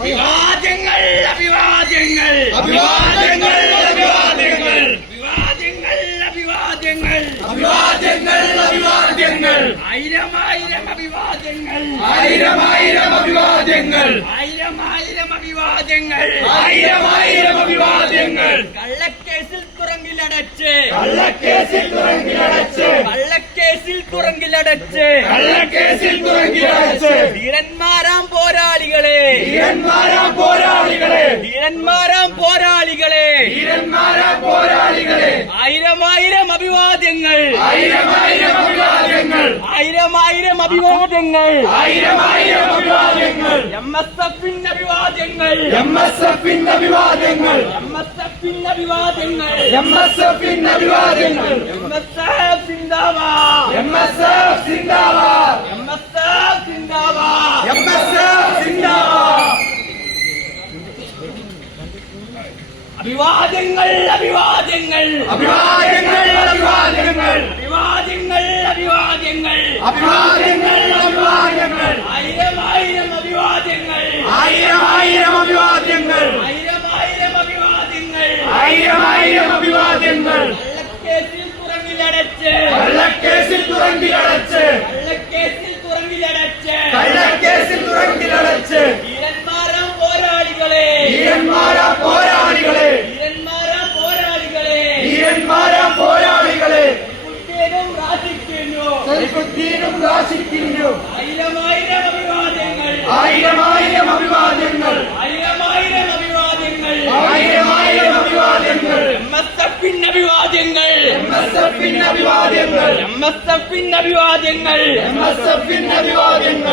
വിവാദങ്ങൾ അഭിവാദ്യങ്ങൾ അഭിവാദ്യങ്ങൾ അഭിവാദ്യങ്ങൾ വിവാദങ്ങൾ അഭിവാദ്യങ്ങൾ അഭിവാദ്യങ്ങൾ അഭിവാദ്യങ്ങൾ ആയിരം ആയിരം അഭിവാദ്യങ്ങൾ ആയിരം ആയിരം അഭിവാദ്യങ്ങൾ ആയിരം ആയിരം അഭിവാദ്യങ്ങൾ ആയിരം ആയിരം അഭിവാദ്യങ്ങൾ കള്ളക്കേസിൽ തുറങ്കിലടച്ച് കള്ളക്കേസിൽ തുറങ്കിലടച്ച് കള്ളക്കേസിൽ തുറങ്കിലടച്ച് കള്ളക്കേസിൽ തുറങ്കിലടച്ച് ധീരന്മാരാം പോരാളികളെ ധീരന്മാരാം പോരാളികളെ ധീരന്മാരാം പോരാളികളെ ധീരന്മാരാം പോരാളികളെ ആയിരം ആയിരം അഭിവാദ്യങ്ങൾ ആയിരം ആയിരം അഭിവാദ്യങ്ങൾ ആയിരം ആയിരം അഭിവാദ്യങ്ങൾ ആയിരം ആയിരം അഭിവാദ്യങ്ങൾ MSF-ന്റെ അഭിവാദ്യങ്ങൾ MSF-ന്റെ അഭിവാദ്യങ്ങൾ MSF-ന്റെ അഭിവാദ്യങ്ങൾ MSF-ന്റെ അഭിവാദ്യങ്ങൾ MSF സിന്ദാബാദ് MSF സിന്ദാബാദ് MSF സിന്ദാബാദ് MSF സിന്ദാബാദ് അഭിവാദ്യങ്ങൾ അഭിവാദ്യങ്ങൾ അഭിവാദ്യങ്ങൾ അഭിവാദ്യങ്ങൾ അഭിവാദ്യങ്ങൾ അഭിവാദ്യങ്ങൾ അഭിവാദ്യങ്ങൾ അഭിവാദ്യങ്ങൾ ആയിരം ആയിരം അഭിവാദ്യങ്ങൾ ആയിരം ആയിരം അഭിവാദ്യങ്ങൾ ആയിരം ആയിരം അഭിവാദ്യങ്ങൾ ആയിരം ആയിരം അഭിവാദ്യങ്ങൾ കള്ളക്കേസിൽ തുറങ്കിലടച്ച് കള്ളക്കേസിൽ തുറങ്കിലടച്ച് കള്ളക്കേസിൽ തുറങ്കിലടച്ച് കള്ളക്കേസിൽ തുറങ്കിലടച്ച് ധീരന്മാരാം പോരാളികളെ ധീരന്മാരാം പോരാളികളെ ധീരന്മാരാം പോരാളികളെ ധീരന്മാരാം പോരാളികളെ സൈഫുദ്ദീനും റാഷിദിനും ആയിരം ആയിരം അഭിവാദ്യങ്ങൾ ആയിരം ആയിരം അഭിവാദ്യങ്ങൾ ആയിരം ആയിരം അഭിവാദ്യങ്ങൾ ആയിരം ആയിരം അഭിവാദ്യങ്ങൾ MSF-ന്റെ അഭിവാദ്യങ്ങൾ MSF-ന്റെ അഭിവാദ്യങ്ങൾ MSF-ന്റെ അഭിവാദ്യങ്ങൾ MSF-ന്റെ അഭിവാദ്യങ്ങൾ